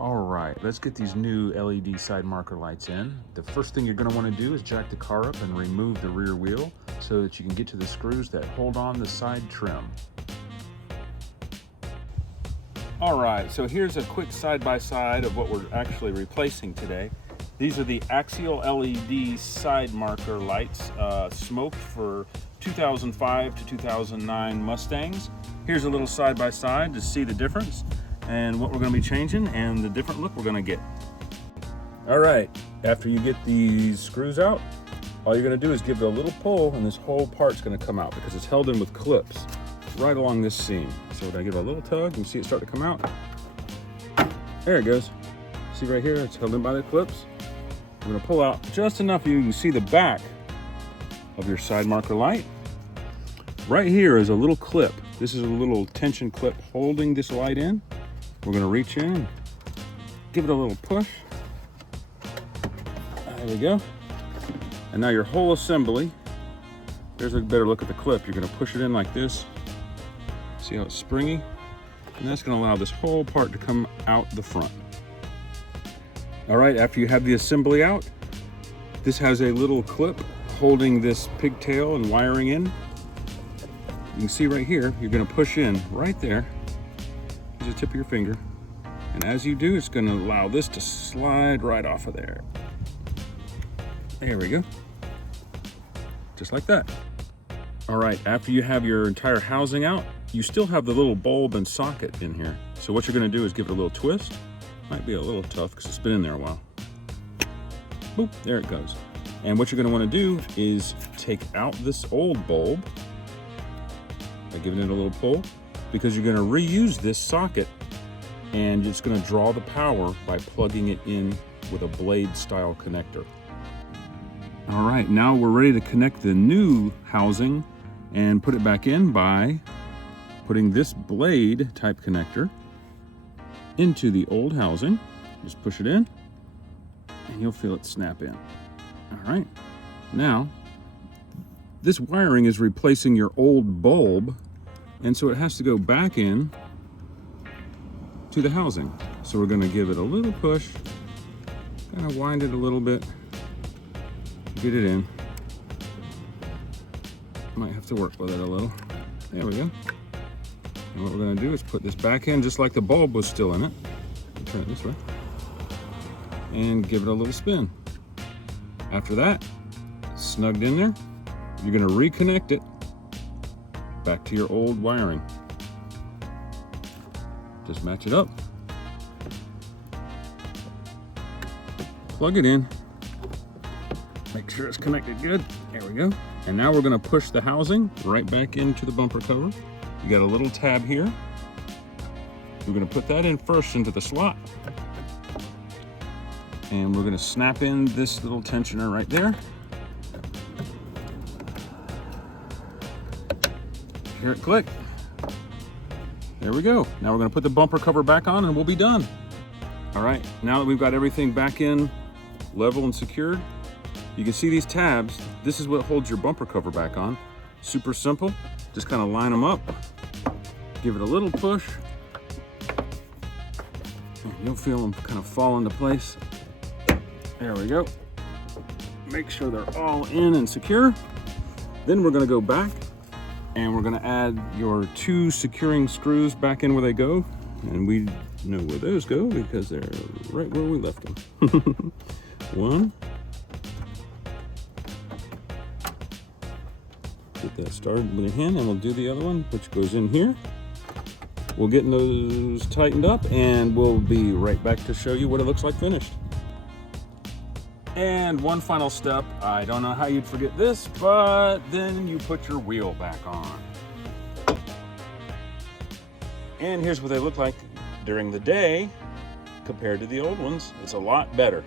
All right, let's get these new LED side marker lights in. The first thing you're going to want to do is jack the car up and remove the rear wheel so that you can get to the screws that hold on the side trim. All right, so here's a quick side-by-side of what we're actually replacing today. These are the Axial LED side marker lights, smoked for 2005 to 2009 Mustangs. Here's a little side-by-side to see the difference and what we're going to be changing and the different look we're going to get. All right, after you get these screws out, all you're going to do is give it a little pull and this whole part's going to come out because it's held in with clips right along this seam. So when I give it a little tug, you see it start to come out. There it goes. See right here, it's held in by the clips. I'm going to pull out just enough you can see the back of your side marker light. Right here is a little clip. This is a little tension clip holding this light in. We're going to reach in and give it a little push. There we go. And now your whole assembly, there's a better look at the clip. You're going to push it in like this. See how it's springy? And that's going to allow this whole part to come out the front. All right, after you have the assembly out, this has a little clip holding this pigtail and wiring in. You can see right here, you're going to push in right there. Use the tip of your finger. And as you do, it's going to allow this to slide right off of there. There we go. Just like that. All right, after you have your entire housing out, you still have the little bulb and socket in here. So what you're going to do is give it a little twist. Might be a little tough because it's been in there a while. Boop, there it goes. And what you're going to want to do is take out this old bulb by giving it a little pull, because you're going to reuse this socket and it's going to draw the power by plugging it in with a blade style connector. All right, now we're ready to connect the new housing and put it back in by putting this blade type connector into the old housing. Just push it in and you'll feel it snap in. All right, now this wiring is replacing your old bulb, and so it has to go back in to the housing. So we're going to give it a little push, kind of wind it a little bit, get it in. Might have to work with it a little. There we go. And what we're going to do is put this back in just like the bulb was still in it. Turn it this way. And give it a little spin. After that, it's snugged in there. You're going to reconnect it back to your old wiring. Just match it up. Plug it in. Make sure it's connected good. There we go. And now we're going to push the housing right back into the bumper cover. You got a little tab here. We're going to put that in first into the slot. And we're going to snap in this little tensioner right there. Hear it click. There we go. Now we're going to put the bumper cover back on and we'll be done. All right, now that we've got everything back in level and secured, you can see these tabs. This is what holds your bumper cover back on. Super simple. Just kind of line them up, give it a little push, and you'll feel them kind of fall into place. There we go. Make sure they're all in and secure. Then we're going to go back and we're going to add your two securing screws back in where they go. And we know where those go because they're right where we left them. One. Get that started with a hand, and we'll do the other one, which goes in here. We'll get those tightened up and we'll be right back to show you what it looks like finished. And one final step, I don't know how you'd forget this, but then you put your wheel back on. And here's what they look like during the day compared to the old ones. It's a lot better.